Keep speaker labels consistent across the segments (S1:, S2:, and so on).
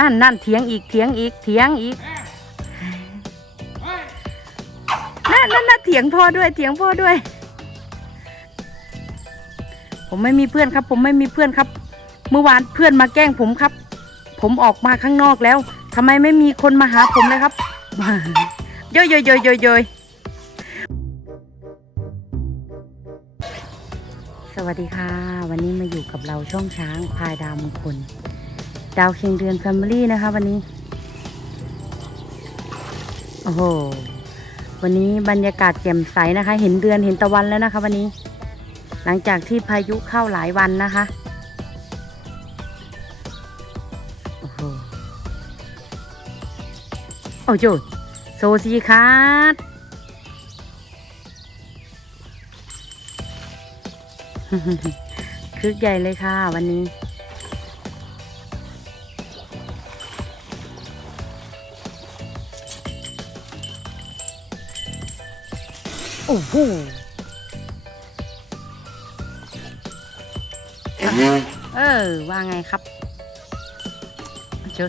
S1: นั่นนั่นเถียงอีกเถียงอีกเถียงอีกนั่นนั่นนั่นเถียงพ่อด้วยเถียงพ่อด้วย ผมไม่มีเพื่อนครับ ผมไม่มีเพื่อนครับ เมื่อวานเพื่อนมาแกล้งผมครับ ผมออกมาข้างนอกแล้วทำไมไม่มีคนมาหาผมเลยครับโยยโยยโยยโยยโยยสวัสดีค่ะ วันนี้มาอยู่กับเราช่องช้างพายดาวมงคล ดาวเคียงเดือนแฟมิลี่นะคะ วันนี้ โอ้โห วันนี้บรรยากาศแจ่มใสนะคะ เห็นเดือนเห็นตะวันแล้วนะคะ วันนี้ หลังจากที่พายุเข้าหลายวันนะคะโอ้โหโอ้โยโซซีคัสคึกใหญ่เลยค่ะ วันนี้ โอ้โหเออ ว่าไงครับเจอ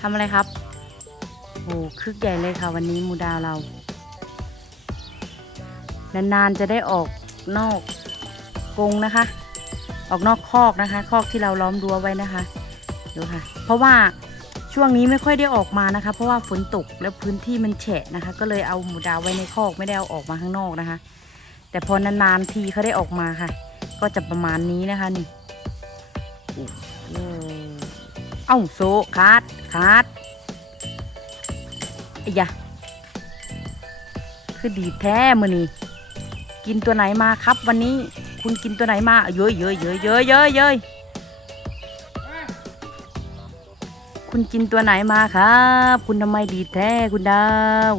S1: ทำอะไรครับ โอ้คึกใหญ่เลยค่ะ วันนี้มูดาวเรา นานๆจะได้ออกนอก กรงนะคะ ออกนอกคอกนะคะ คอกที่เราล้อมรั้วไว้นะคะดูค่ะ เพราะว่าช่วงนี้ไม่ค่อยได้ออกมานะคะ เพราะว่าฝนตกแล้วพื้นที่มันแฉะนะคะ ก็เลยเอาหมูดาวไว้ในคอกไม่ได้เอาออกมาข้างนอกนะคะ แต่พอนานๆทีเขาได้ออกมาค่ะ ก็จะประมาณนี้นะคะนี่อ้โหเอ้าโซคาดคาดไอ้ยะคือดีแท้มือนี่กินตัวไหนมาครับวันนี้ คุณกินตัวไหนมาเยอะเยอะเยอะเยอะเยอะเยอะคุณกินตัวไหนมาครับ คุณทำไมดีแท้คุณดาว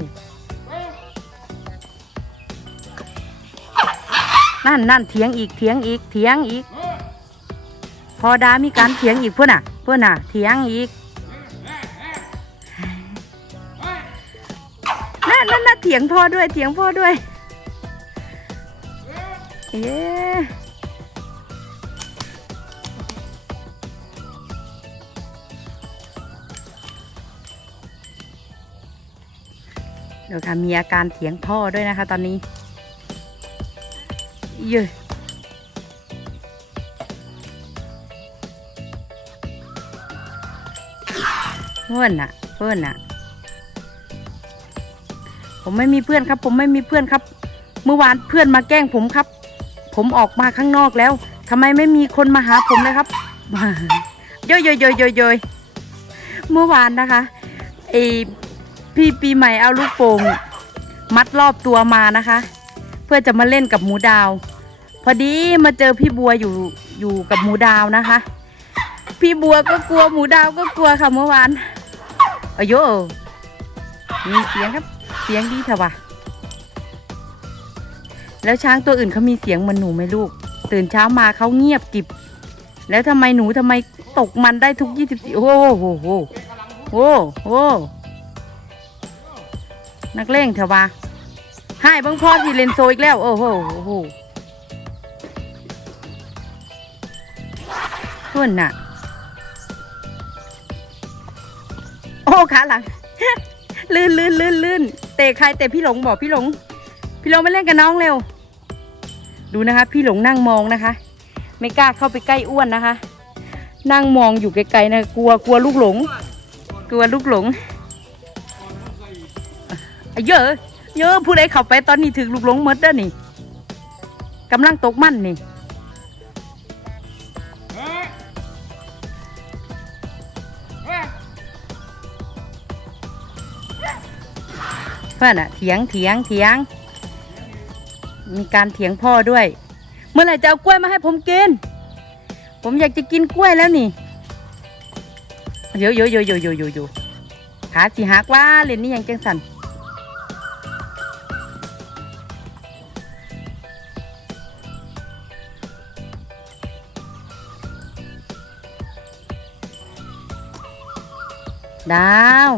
S1: นั่นนั่นเถียงอีกเถียงอีกเถียงอีก พอดามีการเถียงอีกเพื่อน่ะ เพื่อน่ะเถียงอีกนั่นนั่นนั่นเถียงพ่อด้วยเถียงพ่อด้วย เอ๊ะเดี๋ยวค่ะ มีอาการเถียงพ่อด้วยนะคะตอนนี้ เยอะเพื่อนน่ะเพื่อนน่ะผมไม่มีเพื่อนครับ ผมไม่มีเพื่อนครับ เมื่อวานเพื่อนมาแกล้งผมครับ ผมออกมาข้างนอกแล้วทำไมไม่มีคนมาหาผมเลยครับโยยโยยโยยโยยยยเมื่อวานนะคะไอพี่ปีใหม่เอาลูกโป่งมัดรอบตัวมานะคะ เพื่อจะมาเล่นกับหมูดาว พอดีมาเจอพี่บัวอยู่อยู่กับหมูดาวนะคะ พี่บัวก็กลัวหมูดาวก็กลัวค่ะเมื่อวานอายุมีเสียงครับ เสียงดีเถอะวะ แล้วช้างตัวอื่นเขามีเสียงเหมือนหนูไหมลูก ตื่นเช้ามาเขาเงียบกิบ แล้วทำไมหนูทำไมตกมันได้ทุกยี่สิบสี่โอ้โหโหโอ้โหนักเล่งเถอะวะให้บังพ่อที่เลนโซอีกแล้ว โอ้โหโอ้โหเพื่นน่ะ โอ้ขาหลัง ลื่นลื่นลื่นลื่นเตะใครเตะพี่หลงบอกพี่หลง พี่หลงมาเล่นกับน้องเร็ว ดูนะคะ พี่หลงนั่งมองนะคะ ไม่กล้าเข้าไปใกล้อ้วนนะคะ นั่งมองอยู่ไกลๆนะกลัวกลัวลูกหลง กลัวลูกหลงเยอะ เยอะผู้ใดเข้าไปตอนนี้ถึงลูกหลงหมดแล้วนี่กำลังตกมั่นนี่เพื่อนอะเถียงเถียงเถียง มีการเถียงพ่อด้วย เมื่อไหร่จะเอากล้วยมาให้ผมกิน ผมอยากจะกินกล้วยแล้วนี่เยอะเยอะเยอะเยอะเยอะเยอะเยขาสีหักว่าเล่นนี่ยังจังสันดาว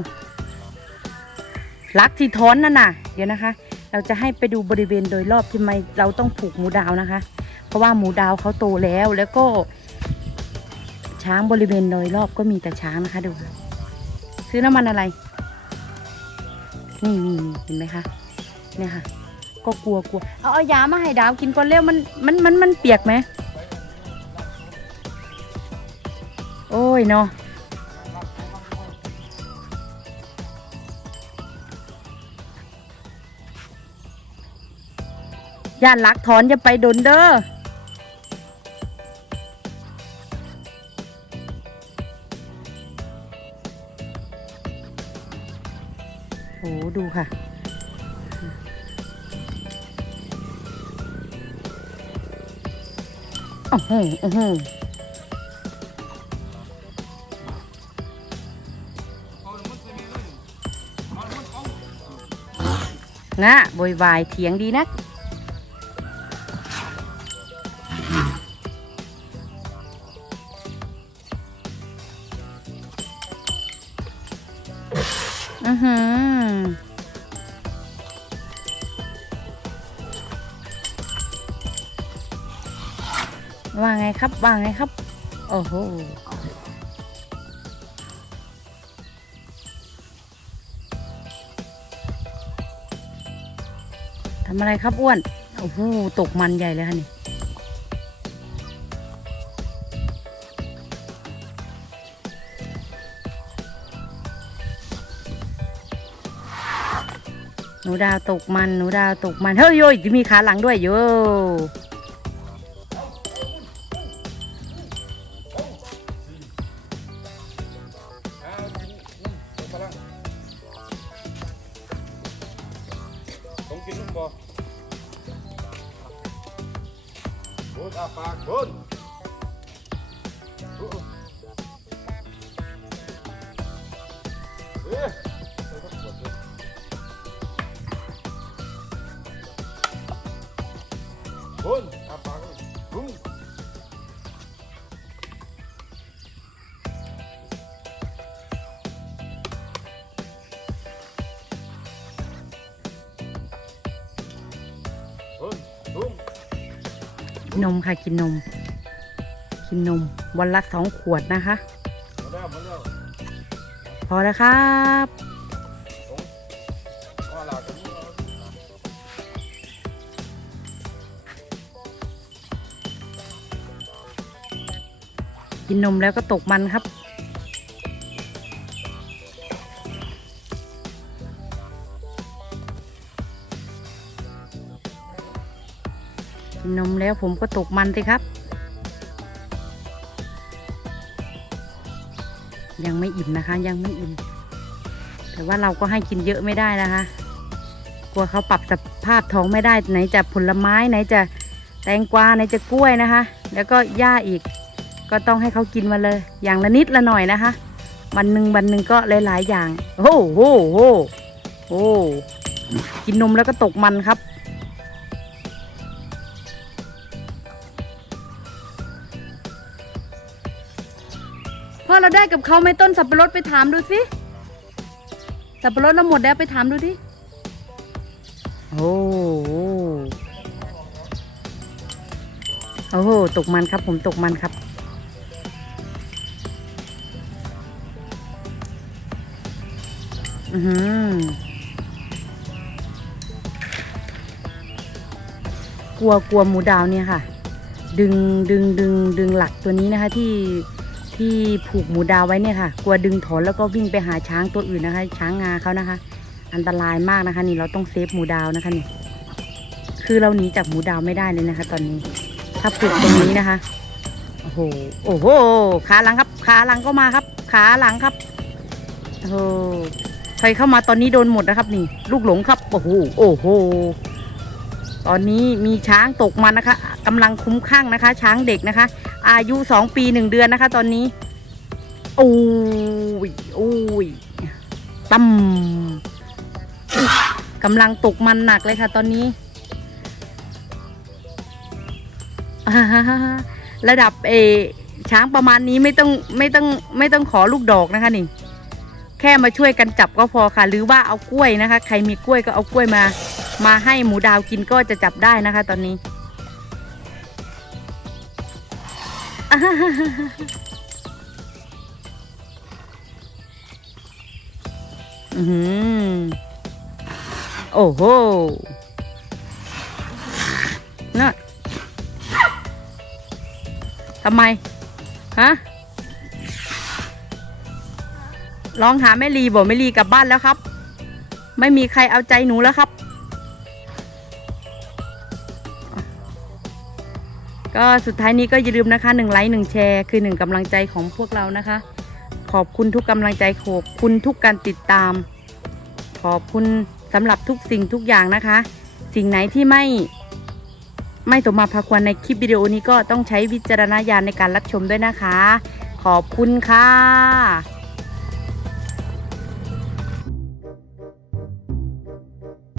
S1: ลักที่ท้อนนั่นน่ะ เดี๋ยวนะคะ เราจะให้ไปดูบริเวณโดยรอบที่ไม่เราต้องผูกหมูดาวนะคะ เพราะว่าหมูดาวเขาโตแล้วแล้วก็ ช้างบริเวณโดยรอบก็มีแต่ช้างนะคะดูซื้อน้ำมันอะไรนี่นี่นี่เห็นไหมคะเนี่ยค่ะ ก็กลัวกลัวเอาเอายามาให้ดาวกินก่อนเร็วมันมันมันมันเปียกไหมโอ้ยเนาะ ย่านลักถอนจะไปโดนเด้อโอ้ดูค่ะ โอ้โหโอ้โหนะโวยวายเถียงดีนัก อือหือว่าไงครับ ว่าไงครับ โอ้โหทำอะไรครับอ้วน โอ้โห ตกมันใหญ่เลยค่ะนี่ หนูดาวตกมันหนูดาวตกมันเฮ้ยโยยมีขาหลังด้วยโย
S2: ต้องกินนุ่มบ่บุญอาปากบุญ บุญอาปากบุญบุญบุญ
S1: กินนมค่ะกินนม กินนม วันละสองขวดนะคะ
S2: มาแล้วมาแล้ว
S1: พอแล้วครับ
S2: กินน
S1: มแล้วก็ตกมันครับ กินนมแล้วผมก็ตกมันสิครับ ยังไม่อิ่มนะคะ ยังไม่อิ่ม แต่ว่าเราก็ให้กินเยอะไม่ได้นะคะ กลัวเขาปรับสภาพท้องไม่ได้ไหนจะผลไม้ไหนจะแตงกวาไหนจะกล้วยนะคะ แล้วก็หญ้าอีก ก็ต้องให้เขากินมาเลย อย่างละนิดละหน่อยนะคะ วันหนึ่งวันหนึ่งก็หลาย ๆ อย่าง โอ้โหโอ้โหโอ้กินนมแล้วก็ตกมันครับพ่อเราได้กับเขาไม่ต้นสับปะรดไปถามดูสิ สับปะรดเราหมดแล้วไปถามดูดิ โอ้โหโอ้โห ตกมันครับผมตกมันครับ อืกลัวกลัวหมูดาวเนี่ยค่ะ ดึงดึงดึงดึงหลักตัวนี้นะคะ ที่ที่ผูกหมูดาวไว้เนี่ยค่ะ กลัวดึงถอนแล้วก็วิ่งไปหาช้างตัวอื่นนะคะ ช้างงาเขานะคะ อันตรายมากนะคะ นี่เราต้องเซฟหมูดาวนะคะนี่คือเราหนีจากหมูดาวไม่ได้เลยนะคะ ตอนนี้ ถ้าผูกตรงนี้นะคะโอ้โหโอ้โหขาหลังครับ ขาหลังก็มาครับ ขาหลังครับโอ้ ใครเข้ามาตอนนี้โดนหมดนะครับนี่ ลูกหลงครับโอ้โหโอ้โหตอนนี้มีช้างตกมันนะคะกำลังคุ้มข้างนะคะ ช้างเด็กนะคะ อายุสองปีหนึ่งเดือนนะคะ ตอนนี้โอ้ยโอ้ยตั้มกำลังตกมันหนักเลยค่ะ ตอนนี้ ระดับเอช้างประมาณนี้ไม่ต้องไม่ต้องไม่ต้องขอลูกดอกนะคะนี่ แค่มาช่วยกันจับก็พอค่ะ หรือว่าเอากล้วยนะคะ ใครมีกล้วยก็เอากล้วยมา มาให้หมูดาวกินก็จะจับได้นะคะ ตอนนี้ อือหือโอ้โหน่ะทำไม ฮะ ร้องหาแม่ลีบอกแม่ลีกลับบ้านแล้วครับ ไม่มีใครเอาใจหนูแล้วครับ ก็สุดท้ายนี้ก็อย่าลืมนะคะหนึ่งไลค์หนึ่งแชร์คือหนึ่งกำลังใจของพวกเรานะคะ ขอบคุณทุกกำลังใจขอบคุณทุกการติดตาม ขอบคุณสำหรับทุกสิ่งทุกอย่างนะคะ สิ่งไหนที่ไม่ไม่สมมาพาควรในคลิปวิดีโอนี้ก็ต้องใช้วิจารณญาณในการรับชมด้วยนะคะ ขอบคุณค่ะ